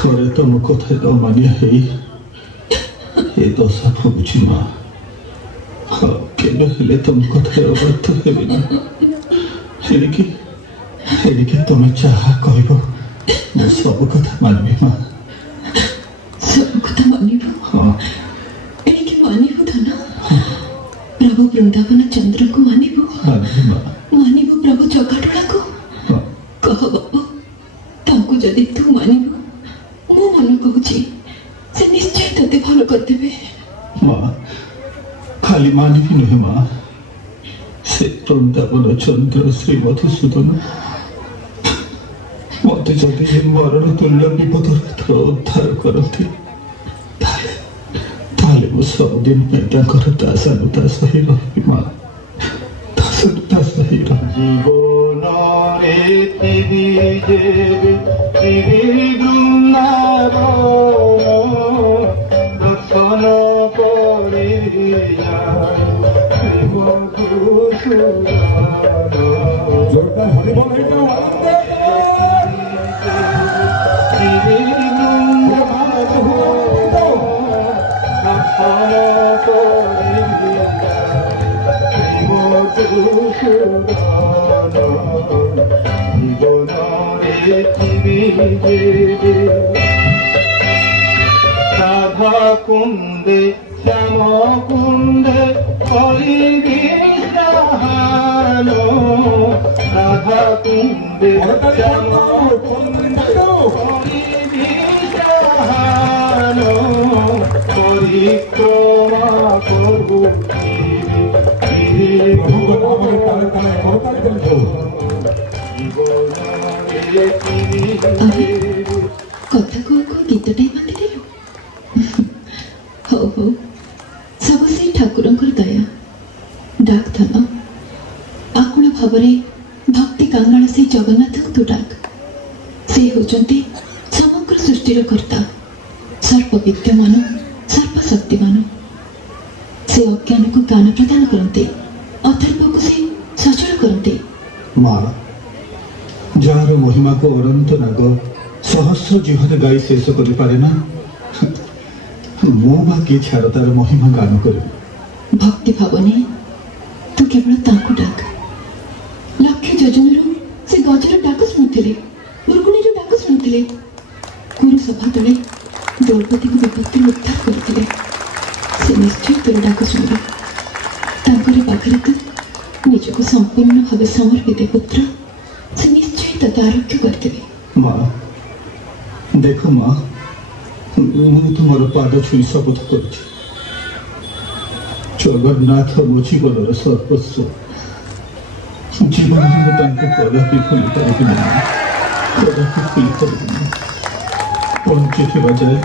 ଥରେ ତମ କଥା ନ ମାନିଆ ହେଇ ଏ ଦଶା ଭୋଗୁଛି ମା। କେବେ ହେଲେ ତମ କଥାରେ ଅବାଧ୍ୟ ହେବିନି। ଏଣିକି ତମେ ଯାହା କହିବ ମୁଁ ସବୁ କଥା ମାନିବି ମା। ସବୁ କଥା ମାନିବ? ହଁ। ଏଣିକି ମାନିବ ଧନ? ପ୍ରଭୁ ବୃନ୍ଦାବନ ଚନ୍ଦ୍ରକୁ ମାନିବ? ମାନିବି ମା। ମାନିବ ପ୍ରଭୁ ଜଗନ୍ନାଥକୁ? କହ ବାବୁ, ତାଙ୍କୁ ଯଦି ତୁ ମାନିବୁ, ମୁଁ ମନ କହୁଛି ସେ ନିଶ୍ଚୟ ତତେ ଭଲ କରିଦେବେ। ମା, ଖାଲି ମାନିବି ନୁହେଁ ମା, ସେ ବୃନ୍ଦାବନ ଚନ୍ଦ୍ର ଶ୍ରୀ ମଧୁସୂଦନ ମତେ ଯଦି ଏ ମରଣ ତୁଲ୍ୟ ବିପଦରୁ ଉଦ୍ଧାର କରନ୍ତି, ତାହେଲେ ମୁଁ ସବୁଦିନ ପାଇଁ ତାଙ୍କର ଦାସାନୁଦାସ ହେଇ ରହିବି ମା। ଦାସାନୁଦାସ ହେଇ ରହିବି। রাধা কুন্দে শ্যাম কুন্দে করিবি সাহানো, রাধা কুন্দে শ্যাম কুন্দে করিবি সাহানো, পরিক্রমা করবু କଥା କହୁ କହୁ ଗୀତଟାଇ ବାନ୍ଧିଦେଲୁ। ହଉ ହଉ, ସବୁ ସେଇ ଠାକୁରଙ୍କର ଦୟା। ଡାକ ଧନ, ଆକୁଳ ଭାବରେ ଭକ୍ତି କାଙ୍ଗାଳ ସେଇ ଜଗନ୍ନାଥଙ୍କୁ ତୁ ଡାକ। ସେ ହେଉଛନ୍ତି ସମଗ୍ର ସୃଷ୍ଟିର କର୍ତ୍ତା, ସର୍ବ ବିଦ୍ୟମାନ, ସର୍ବଶକ୍ତିମାନ। ସେ ଅଜ୍ଞାନକୁ ଜ୍ଞାନ ପ୍ରଦାନ କରନ୍ତି, ଅଥର୍ବକୁ ସେ ସଚଳ କରନ୍ତି। ମା, ଯାହାର ମହିମାକୁ ଅନନ୍ତ ନାଗ ସହସ୍ର ଜିହରେ ଗାଇ ଶେଷ କରିପାରେ ନା, ମୁଁ ବା କି ଛାଡ଼ ତାର ମହିମା ଗାନ କରିବି। ଭକ୍ତି ଭାବନି, ତୁ କେବଳ ତାଙ୍କୁ ଡାକ। ଲକ୍ଷ୍ୟ ଯୋଜନାରୁ ସେ ଗଜର ଡାକ ଶୁଣୁଥିଲେ, ମୃଗୁଣୀର ଡାକ ଶୁଣୁଥିଲେ, କୁରୁ ସଭା ତଳେ ଦ୍ରୌପଦୀକୁ ବିପତ୍ତିରୁ ଉଦ୍ଧାର କରୁଥିଲେ। ସେ ନିଶ୍ଚୟ ତୋର ଡାକ ଶୁଣିବେ। ତାଙ୍କରି ପାଖରେ ତୁ ନିଜକୁ ସମ୍ପୂର୍ଣ୍ଣ ଭାବେ ସମର୍ପିତ ପୁତ୍ର, ସେ ନିଶ୍ଚୟ ତତେ ଆରୋଗ୍ୟ କରିଦେବେ। ମା, ଦେଖ ମା, ମୁଁ ତୁମର ପାଦ ଛୁଇଁ ଶପଥ କରୁଛି, ଜଗନ୍ନାଥ ମୋ ଜୀବନର ସର୍ବସ୍ୱ। ଜୀବନରେ ମୁଁ ତାଙ୍କୁ କଦାପି ଭୁଲି ପାରିବି ନାହିଁ, କଦାପି ଭୁଲି ପାରିବି ନାହିଁ। ପହଞ୍ଚିଥିବା ଯାଏ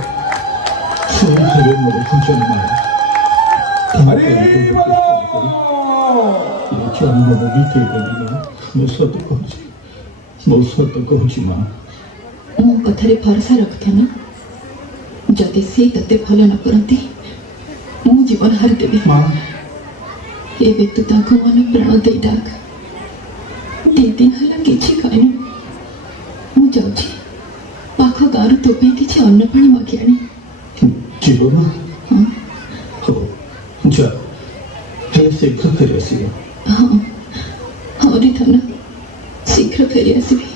ସେ ହେବେ ମୋର ଭୋଜନ ମାଳ। ଜନ୍ମ ବିତେଇ ଦେବି ନା, ମୁଁ ସତ କହୁଛି, ମୁଁ ସତ କହୁଛି ମା। ମୋ କଥାରେ ଭରସା ରଖିଥା ନା। ଯଦି ସେ ତତେ ଭଲ ନ କରନ୍ତି, ମୁଁ ଜୀବନ ହାରିଦେବି। ଏବେ ତୁ ତାଙ୍କ ମନ ପ୍ରାଣ ଦେଇ ଡାକ। 2 ଦିନ ହେଲା କିଛି ଖାଇନୁ। ମୁଁ ଯାଉଛି ପାଖ ଗାଁରୁ ତୋ ପାଇଁ କିଛି ଅନ୍ନ ପାଣି ମାଗି ଆଣେ। ଯିବ ମା? ହଁ। ହଉ, ଯା, ହେଲେ ଶୀଘ୍ର ଫେରି ଆସିବ। ହଁ ହଁ ରେ ଧନ, ଶୀଘ୍ର ଫେରି ଆସିବି।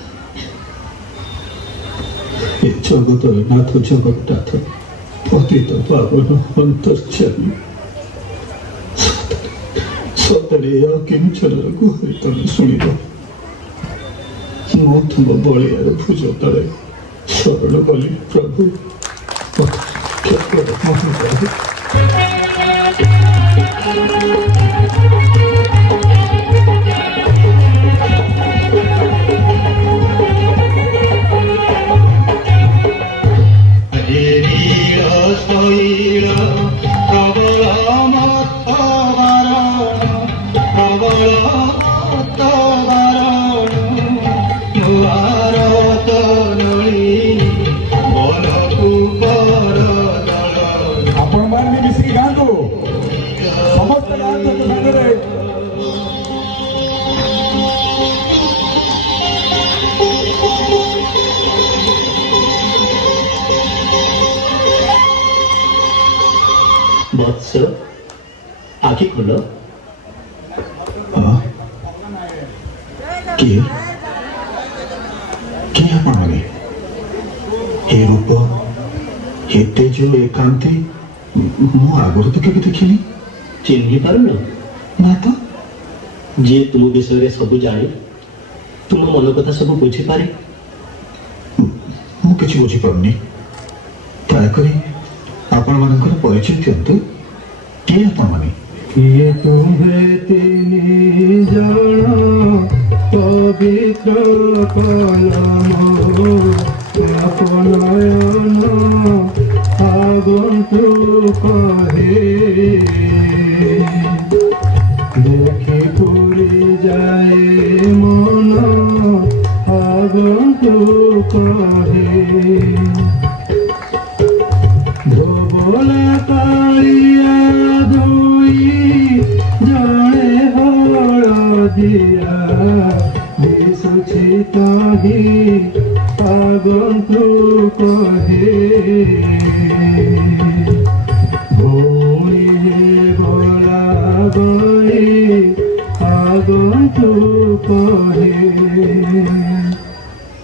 ଏ ଜଗତର ନାଥ ଜଗନ୍ନାଥ ପତିତ ପାବନ ଅନ୍ତର୍ଯାମୀ ସତରେ ଏ ଅକିଞ୍ଚନର ଗୁହାରି ତମେ ଶୁଣିବ। ମୁଁ ତୁମ ବଳିଆର ଭୁଜ ତଳେ ଶରଣ କଲି ପ୍ରଭୁ। ଆପଣମାନେ ମିଶିକି ଗାଆନ୍ତୁ, ସମସ୍ତେ ଗାଆନ୍ତୁ ସାଙ୍ଗରେ। ବତ୍ସ ଆଖି ଖୋଲ। କିଏ କିଏ ଆପଣମାନେ? ଏ ରୂପ, ଏ ତେଜ, ଏ କାନ୍ତି ମୁଁ ଆଗରୁ ତ କେବେ ଦେଖିନି। ଚିହ୍ନି ପାରୁନ? ନା ତ। ଯିଏ ତୁମ ବିଷୟରେ ସବୁ ଜାଣେ, ତୁମ ମନ କଥା ସବୁ ବୁଝିପାରେ। ମୁଁ କିଛି ବୁଝିପାରୁନି। ଦୟାକରି ଆପଣମାନଙ୍କର ପରିଚୟ ଦିଅନ୍ତୁ। କିଏ ଆପଣମାନେ? କିଏ ତୁମ୍ଭେ ତିନି ଜଣ ପବିତ୍ର କଲମ ଆପନୟନ আগন্তুক হে দেখি পুরি যায় মন আগন্তুক হে ধোবলা কালিয়া দুই জনে হলদিয়া দিশুছি তাহি আগন্তুক হে ভূমি বলা বলি আগন্তুক হে।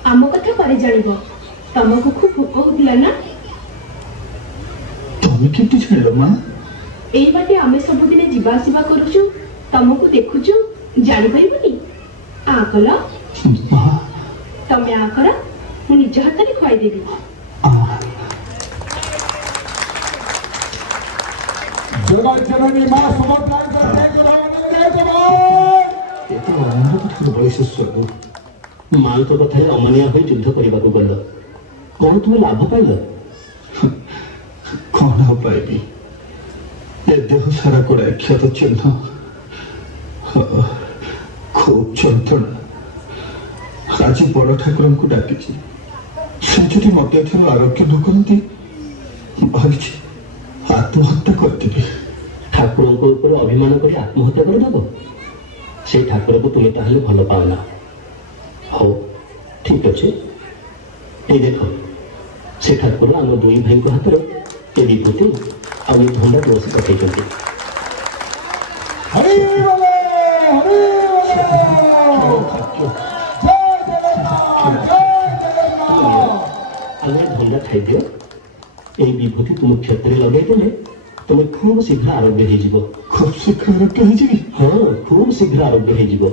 ଆମ କଥା ପରେ ଜାଣିବ। ତମକୁ ଖୁବ୍ ଭୋକ ହଉଥିଲା ନା? ତମେ କେମିତି ଜାଣିଲ ମା? ଏଇ ବାଟେ ଆମେ ସବୁଦିନ ଯିବା ଆସିବା କରୁଛୁ, ତମକୁ ଦେଖୁଛୁ, ଜାଣିପାରିବନି? ଆ କଲ, ମା, ତମେ ଆ କର, ମୁଁ ନିଜ ହାତରେ ଖୁଆଇଦେବି। ଜଗଜ୍ଜନନୀ ମା ସୁଭଦ୍ରାଙ୍କର ଏତେ ଆନନ୍ଦ କଥା ବୟସ ସ୍ୱର। ମାଙ୍କ କଥାରେ ଅମାନିଆ ହୋଇ ଯୁଦ୍ଧ କରିବାକୁ ଗଲ, କଣ ତୁମେ ଲାଭ ପାଇଲ? କଣ ଆଉ ପାଇବି? ଏ ଦେହ ସାରା ଗୋଡ଼ାଏ କ୍ଷତ ଚିହ୍ନ, ଖୁବ୍ ଯନ୍ତ୍ରଣା। ଆଜି ବଡ଼ ଠାକୁରଙ୍କୁ ଡାକିଛି, ସେ ଯଦି ମତେ ଏଥିରୁ ଆରୋଗ୍ୟ ନ କରନ୍ତି ଭାବିଛି ଆତ୍ମହତ୍ୟା କରିଦେବି। ଠାକୁରଙ୍କ ଉପରେ ଅଭିମାନ କରି ଆତ୍ମହତ୍ୟା କରିଦେବ? সেই ଠାକୁରକୁ ତୁମେ ତାହେଲେ ଭଲ ପାଅନା। ହଉ ଠିକ ଅଛି, এই ଦେଖ, ସେ ଠାକୁର ଆମ ଦୁଇ ଭାଇଙ୍କ ହାତରେ ଏ ବିଭୂତି ଆଉ ଏ ଧଣ୍ଡା ତୁଳସୀ ପଠାଇଛନ୍ତି। ହରି ବୋଲେ ହରି ବୋଲେ ଜୟ ଜଗନ୍ନାଥ ଜୟ ଜଗନ୍ନାଥ। ଆମେ ଧଣ୍ଡା ଖାଇଦିଅ, এই ବିଭୂତି ତୁମ କ୍ଷେତ୍ରରେ ଲଗାଇଦେଲେ ତୁମେ ଖୁବ୍ ଶୀଘ୍ର ଆରୋଗ୍ୟ ହେଇଯିବ। ଖୁବ୍ ଶୀଘ୍ର ଆରୋଗ୍ୟ ହେଇଯିବି? ହଁ, ଖୁବ୍ ଶୀଘ୍ର ଆରୋଗ୍ୟ ହେଇଯିବ।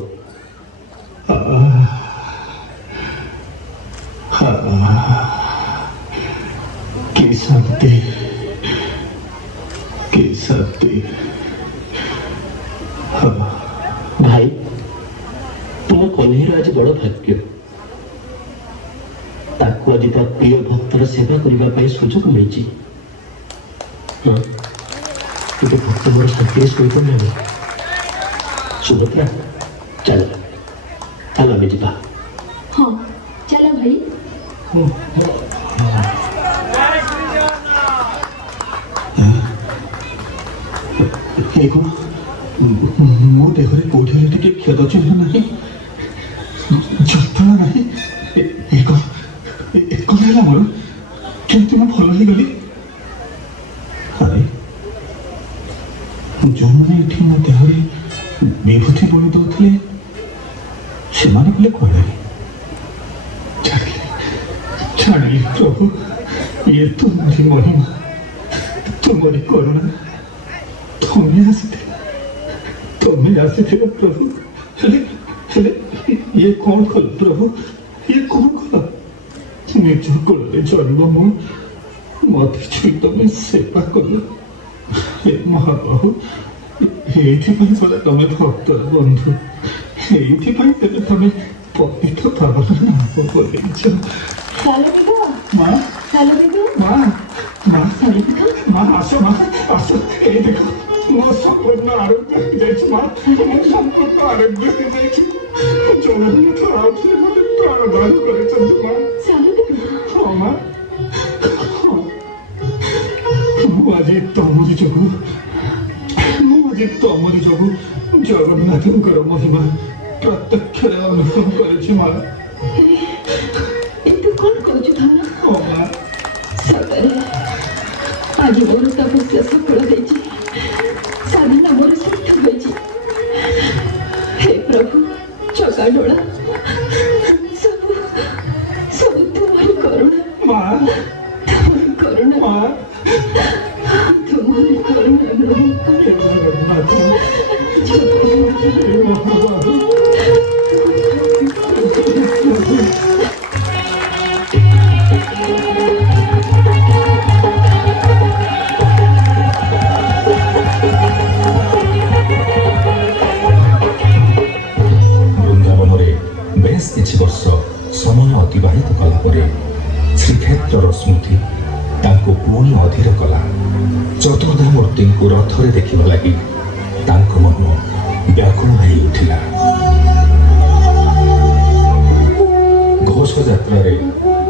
କି ଶାନ୍ତି, କି ଶାନ୍ତି। ଭାଇ, ତୁମ କହ୍ନେଇର ଆଜି ବଡ଼ ଭାଗ୍ୟ। ତାକୁ ଆଜି ତା ପ୍ରିୟ ଭକ୍ତର ସେବା କରିବା ପାଇଁ ସୁଯୋଗ ମିଳିଛି। ହଁ, କିନ୍ତୁ ଭକ୍ତ ମୋର ଶାନ୍ତିରେ ଶୋଇପଡ଼ିଲାଣି। ସୁଭଦ୍ରା, ଚାଲ ଚାଲ ଆମେ ଯିବା। ହଁ, ଚାଲ ଭାଇ। ଏ କଣ, ମୋ ଦେହରେ କୋଉଠି ହେଲେ ଟିକେ କ୍ଷତ ଚିହ୍ନ ନାହିଁ, ଯନ୍ତ୍ରଣା ନାହିଁ। ଏ କଣ ହେଲା ମୋର? କେମିତି ମୁଁ ଭଲ ହେଇଗଲି? ଆରେ, ଯେଉଁମାନେ ଏଠି ମୋ ଦେହରେ ବିଭୂତି ବୋଳି ଦଉଥିଲେ ସେମାନେ ଗଲେ କୁଆଡ଼େ? ଛାଡ଼ିଲି ପ୍ରଭୁ, प्रभु ये तुम्हारी महिमा तुम्हारी करुणा तुम्हें आसी प्रभु ये कौन कल प्रभु ये कौन कल निज कोल जन्म मो मत छुई तुम सेवा कल हे महाबाहु এইথিপাই পরা তুমি ভক্তর বন্ধু এইথিপাই তেবে তুমি পবিত্র পাবন নাম বলেছ সালবিকা মা সালবিকা মা মা সালবিকা মা আসো এই দেখো মো সম্পূর্ণ আরোগ্য হয়ে যাচ্ছে মা তোমার সম্পূর্ণ আরোগ্য হয়ে যাচ্ছে জগন্নাথ আপনি মনে প্রাণদান করেছেন মা সালবিকা মা ମୁଁ ଆଜି ତମରି ଯୋଗୁ ଜଗନ୍ନାଥଙ୍କର ମହିମା ପ୍ରତ୍ୟକ୍ଷରେ ଅନୁଭବ କରିଛି ମା ତୁ କଣ କହୁଛୁ ଧନ ହଁ ମା ସତରେ ଆଜି ମୋର ତପସ୍ୟା ସଫଳ ହୋଇଛି ସାଧନା ମୋର ସାର୍ଥକ ହୋଇଛି ହେ ପ୍ରଭୁ ଚକାଡୋଳା ସବୁ ତୁମରି କରୁଣା ମା ତୁମରି କରୁଣା ମା ତୁମରି କରୁଣା ପ୍ରଭୁ ହେ ଜଗନ୍ନାଥ ଜଗନ୍ନାଥ ହେ ମହାବାହୁ ବୃନ୍ଦାବନରେ ବେଶ କିଛି ବର୍ଷ ସମୟ ଅତିବାହିତ କଲା ପରେ ଶ୍ରୀକ୍ଷେତ୍ରର ସ୍ମୃତି ତାଙ୍କୁ ପୁଣି ଅଧୀର କଲା। ଚତୁର୍ଦ୍ଧା ମୂର୍ତ୍ତିଙ୍କୁ ରଥରେ ଦେଖିବା ଲାଗି ତାଙ୍କ ମନ ବ୍ୟାକୁଳ ହୋଇ ଉଠିଲା। ଘୋଷଯାତ୍ରାରେ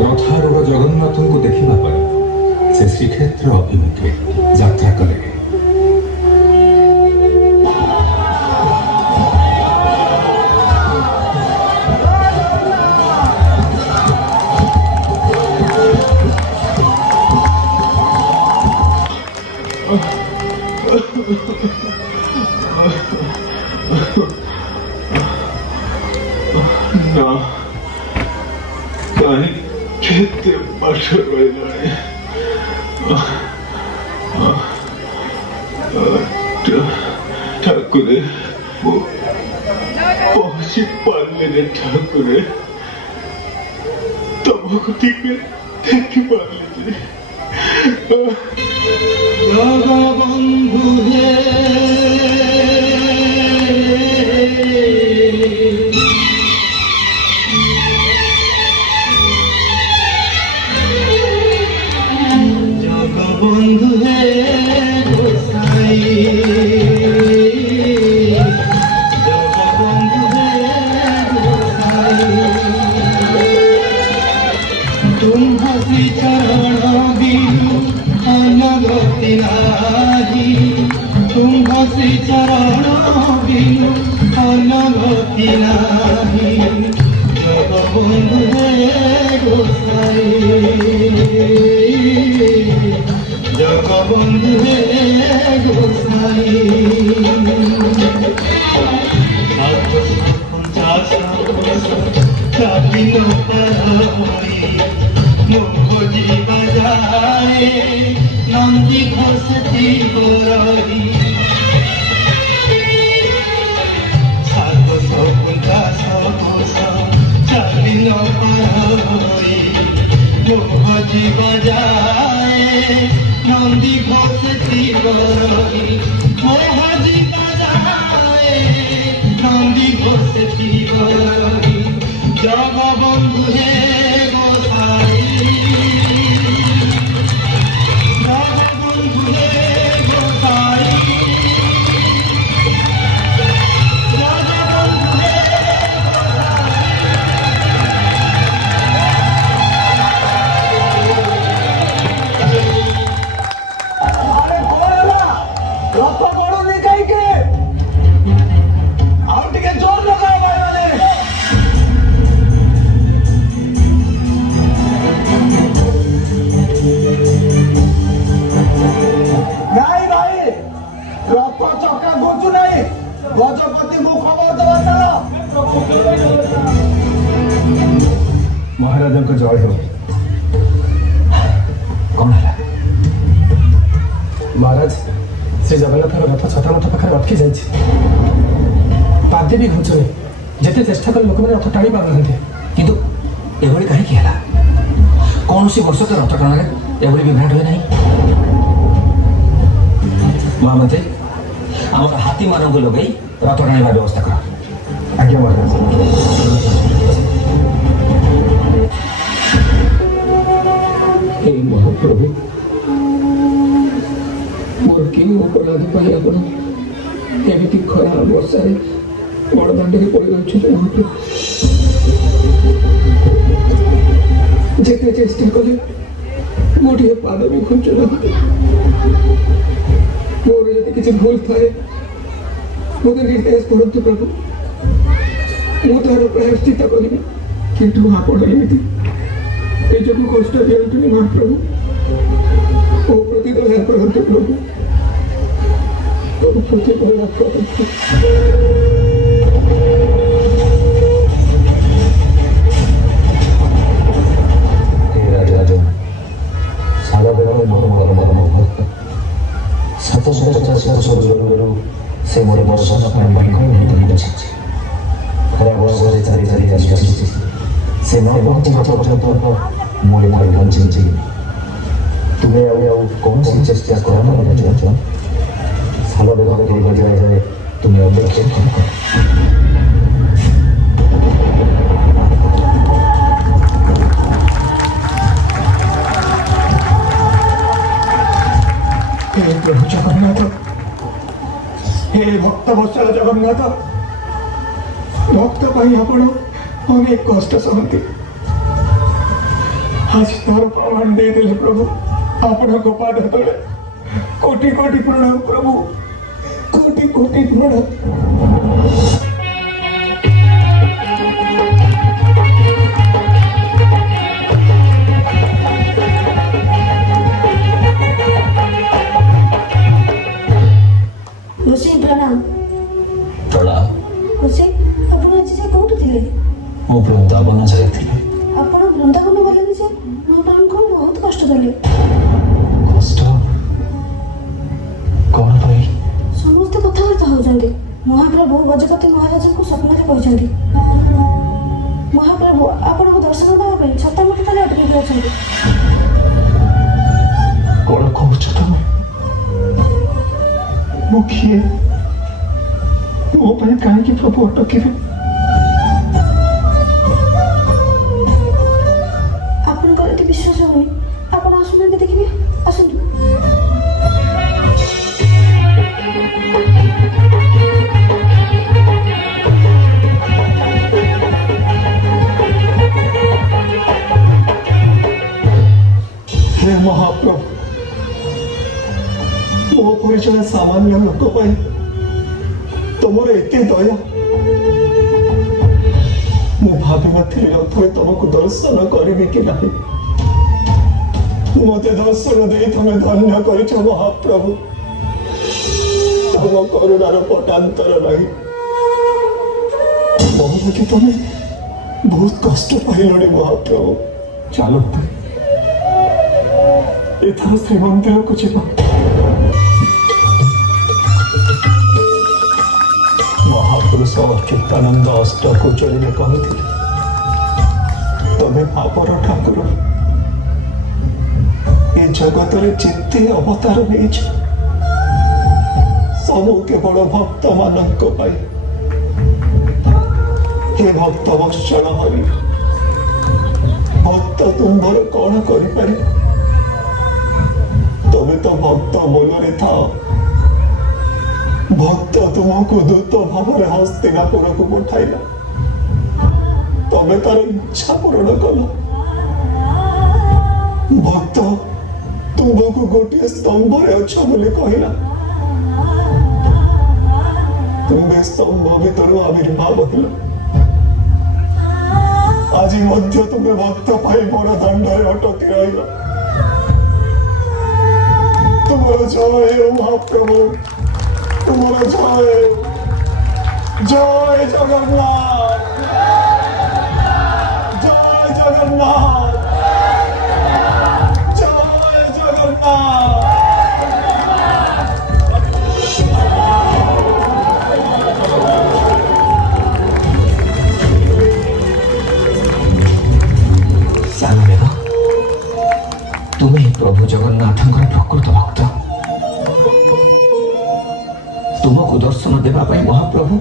ରଥାରୂଢ଼ ଜଗନ୍ନାଥଙ୍କୁ ଦେଖିବା ପାଇଁ ସେ ଶ୍ରୀକ୍ଷେତ୍ର ଅଭିମୁଖେ ଯାତ୍ରା କଲେ। ନା କାହିଁ କେତେ ବାଟ ରହିଲାଣି ଠାକୁରେ ମୁଁ ପହଞ୍ଚି ପାରିଲିନି ଠାକୁରେ ତମକୁ ଟିକେ ଦେଖି ପାରିଲିନି জগবন্ধু হে জগবন্ধু হে গোসাই জগবন্ধু হে গোসাই तुम्हारी चरण बिनु अनगति नाही तुम्हारी चरण बिनु अनगति नाही जगबंधु हे गोसाई जगबंधु हे गोसाई চাবিন পারি মুখজি বাজারে নন্দী ঘোষতি বরহি সাতশ পঞ্চাশ ঘোষ চাবিন পারি মুখজি বাজারে নন্দী ঘোষতি বরহি মুখজি বাজারে নন্দী ঘোষতি বরহি জগবন্ধু হে গোসাই জগবন্ধু হে গোসাই জগবন্ধু হে ଆରେ କଣ ହେଲା ରଥ ଗଡୁନି କାହିଁକି ଆଉ ଟିକେ ଜୋର ଲଗାଅ ଭାଇମାନେ ନାଇଁ ଭାଇ ରଥ ଚକା ଘୁଞ୍ଚୁ ନାହିଁ ଗଜପତିଙ୍କୁ ଖବର ଦେବା ଚାଲ ମହାରାଜାଙ୍କ ଜୟ ହେଉ ଜଗନ୍ନାଥଙ୍କ ରଥ ଛତାମଠ ପାଖରେ ଅଟକି ଯାଇଛି। ପାଦେ ବି ଘୁଞ୍ଚୁନି। ଯେତେ ଚେଷ୍ଟା କଲେ ଲୋକମାନେ ରଥ ଟାଣି ପାରୁନାହାନ୍ତି। କିନ୍ତୁ ଏଭଳି କାହିଁକି ହେଲା? କୌଣସି ବର୍ଷ ତ ରଥ ଟଣାରେ ଏଭଳି ବିଭ୍ରାଟ ହୁଏ ନାହିଁ। ମହାମନ୍ତ୍ରୀ, ଆମର ହାତୀମାନଙ୍କୁ ଲଗାଇ ରଥ ଟାଣିବା ବ୍ୟବସ୍ଥା କର। ଆଜ୍ଞା ମହାରାଜ। हे महाप्रभु मोर कि अपराध पाई आपण एमती खरा वर्षारे बड़दाण्डे पड़ गए महाप्रभु। जेते चेष्टा कले गोटे पाद भी खुंचु ना मोर यदि किसी भूल थाए मत निर्देश करतु प्रभु। मु तार प्रायश्चित करी किंतु आपण एमती जो कष्ट दिंटुनि महाप्रभु ओ प्रति दया करतु प्रभु। प्रति दया करतु। से मोर वर्षन खरा वर्षे चारि चारि आसी से न पहुँची पर्यंत मुझे बंची तुम्हें कौन सी चेष्टा कर साल बेगर के बजाय जाए तुम्हें अपेक्षा कर हे प्रभु जगन्नाथ, हे भक्त वत्सल जगन्नाथ, भक्त पाई आपण अनेक कष्ट सहती आज तार प्रमाण दे देले प्रभु। आपण गोपाद तले कोटि कोटि प्रणाम प्रभु, कोटि कोटि प्रणाम। प्रणाम प्रणाम। ଆପଣ ଆଜି ଯାଏ କୋଉଠି ଥିଲେ? ମୁଁ ବୃନ୍ଦାବନ ଯାଇଥିଲି। ଆପଣ ବୃନ୍ଦାବନ ଗଲେ ଯେ ମହାପ୍ରଭୁଙ୍କୁ ବହୁତ କଷ୍ଟ ଦେଲେ। କଷ୍ଟ କଣ ପାଇଁ? ସମସ୍ତେ କଥାବାର୍ତ୍ତା ହେଉଛନ୍ତି। ମହାପ୍ରଭୁ ଗଜପତି ମହାରାଜଙ୍କୁ ସ୍ୱପ୍ନରେ କହିଛନ୍ତି ମହାପ୍ରଭୁ ଆପଣଙ୍କୁ ଦର୍ଶନ ଦେବା ପାଇଁ ଛତାମଠରେ ଅଟକିକି ଅଛନ୍ତି। କଣ କହୁଛ ତମେ? ମୁଁ କିଏ? ମୋ ପାଇଁ କାହିଁକି ପ୍ରଭୁ ଅଟକିବେ? ଆପଣଙ୍କର ଏଠି ବିଶ୍ୱାସ ହଉନି। ଆପଣ ଆସୁନାହାନ୍ତି ଦେଖିବେ। ଆସନ୍ତୁ। हे महाप्रभु, ମୋ ପରିଚୟ ସାମାନ୍ୟ ଲୋକ ପାଇଁ ତମର ଏତେ ଦୟା। ମୁଁ ଭାବିନଥିଲି ରଥରେ ତମକୁ ଦର୍ଶନ କରିବି କି ନାହିଁ। ମତେ ଦର୍ଶନ ଦେଇ ତମେ ଧନ୍ୟ କରିଛ ମହାପ୍ରଭୁ। ତମ କରୁଣାର ପଟାନ୍ତର ନାହିଁ। ବହୁତ କି ତମେ ବହୁତ କଷ୍ଟ ପାଇଲଣି ମହାପ୍ରଭୁ। ଚାଲନ୍ତୁ ଏଥର ଶ୍ରୀମନ୍ଦିରକୁ ଯିବା। ମହାପୁରୁଷ ଅଚ୍ୟୁତାନନ୍ଦ ଅଷ୍ଟକୋଚରୀରେ କହିଥିଲେ ତମେ ଭାବର ଠାକୁର। ଏ ଜଗତରେ ଯେତେ ଅବତାର ନେଇଛ ସବୁ କେବଳ ଭକ୍ତ ମାନଙ୍କ ପାଇଁ। हे भक्त वत्सल हरि, भक्त तुम्हार कौन करें? तमें तो भक्त मनरे था। भक्त तुमको दूत भाव हस्तिनापुर को पठाइला। तमें तार इच्छा पूरण कल। भक्त तुमको गोटे स्तंभ अच्छ बोली कहला। तुम्हें स्तंभ भीतर आविर्भाव हेल। आज मध्य तुम्हें भक्त पाई बड़ दंडे अटकी रही। तुम्हारा जय महाप्रभु, तुम्हारा जय। जय जगन्नाथ, जय जगन्नाथ, जय जगन्नाथ। महाप्रभु जगन्नाथଙ୍କର ପ୍ରକୃତ ଭକ୍ତ। ତୁମକୁ ଦର୍ଶନ ଦେବା ପାଇଁ ମହାପ୍ରଭୁ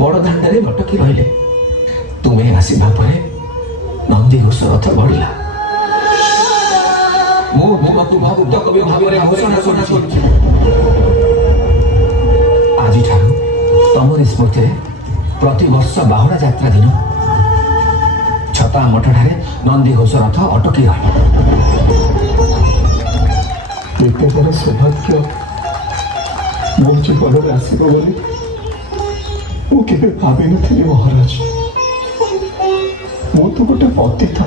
ବଡ଼ ଦାଣ୍ଡରେ ଲଟକି ରହିଲେ। ତୁମେ ଆସିବା ପରେ ନନ୍ଦିଘୋଷ ରଥ ଗଡ଼ିଲା। ମୁଁ ତୁମକୁ ଭକ୍ତ କବି ଭାବରେ ଘୋଷଣା କରୁଛି। ଆଜିଠାରୁ ତମରି ସ୍ମୃତିରେ ପ୍ରତିବର୍ଷ ବାହୁଡ଼ା ଯାତ୍ରା ଦିନ ଛତା ମଠଠାରେ ନନ୍ଦିଘୋଷ ରଥ ଅଟକି ରହିବ। ଏତେ ବଡ଼ ସୌଭାଗ୍ୟ ମୋ ଜୀବନରେ ଆସିବ ବୋଲି ମୁଁ କେବେ ଭାବିନଥିଲି ମହାରାଜ। ମୁଁ ତ ଗୋଟେ ପତିତ।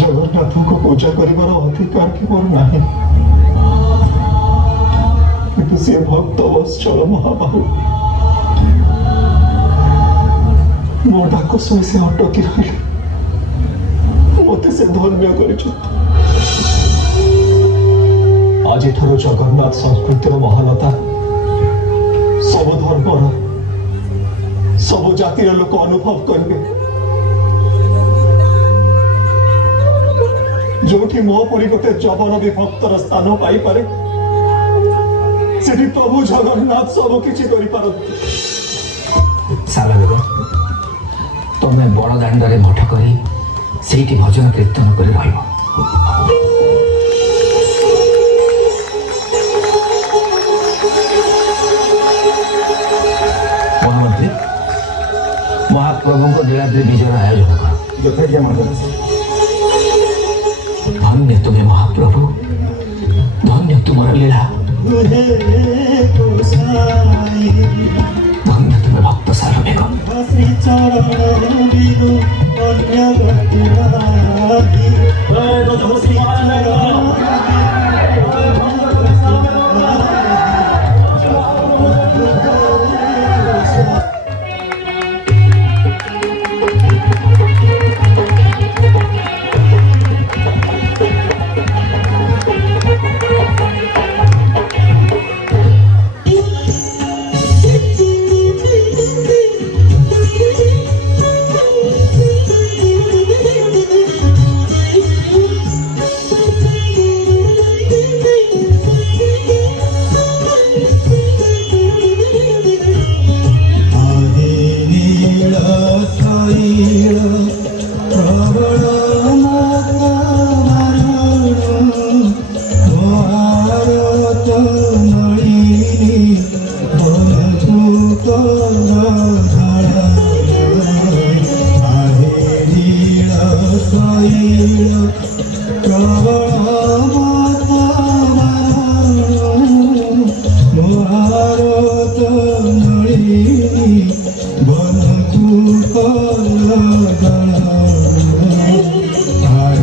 ଜଗନ୍ନାଥଙ୍କୁ ପୂଜା କରିବାର ଅଧିକାର କେବଳ ନାହିଁ, କିନ୍ତୁ ସେ ଭକ୍ତ ବତ୍ସଳ ମହାବାହୁ। ମୋ ଡାକ ଶୁଣି ସେ ଅଟକି ରହିଲେ। ମତେ ସେ ଧନ୍ୟ କରିଛନ୍ତି। ଆଜିଠାରୁ ଜଗନ୍ନାଥ ସଂସ୍କୃତିର ମହାନତା ସବୁ ଧର୍ମର ସବୁ ଜାତିର ଲୋକ ଅନୁଭବ କରିବେ। ଯୋଉଠି ମୋ ପରି ଗୋଟେ ଯବନ ବି ଭକ୍ତର ସ୍ଥାନ ପାଇପାରେ, ସେଠି ପ୍ରଭୁ ଜଗନ୍ନାଥ ସବୁ କିଛି କରିପାରନ୍ତି। ସାଲବେଗ, ତମେ ବଡ଼ ଦାଣ୍ଡରେ ମଠ କରି ସେଇଠି ଭଜନ କୀର୍ତ୍ତନ କରି ରହିବ। ମହାମନ୍ତ୍ରୀ, ମହାପ୍ରଭୁଙ୍କ ନୀଳାଦ୍ରି ବିଜୟର ଆୟୋଜନ କର। ଧନ୍ୟ ତୁମେ ମହାପ୍ରଭୁ, ଧନ୍ୟ ତୁମର ଲୀଳା, ଧନ୍ୟ ତୁମେ ଭକ୍ତ ସାଲବେଗ। ଶ୍ରୀ ଚରଣ ବିନୁ ଅନ୍ୟ ଗତି ନାହିଁ। Hari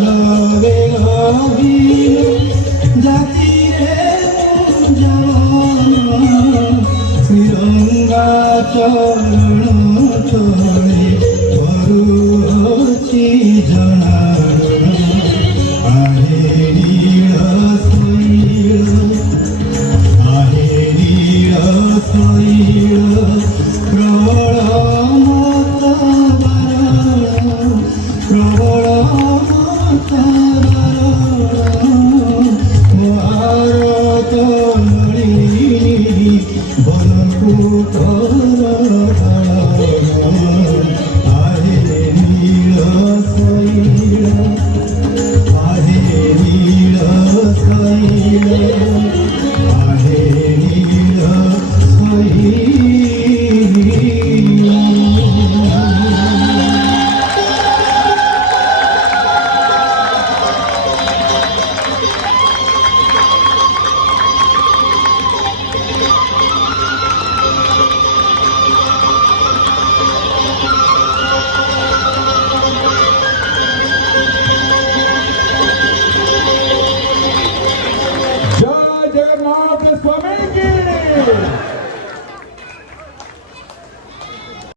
লবে গভীর জাতিরে যাওয়া শ্রীরঙ্গা চল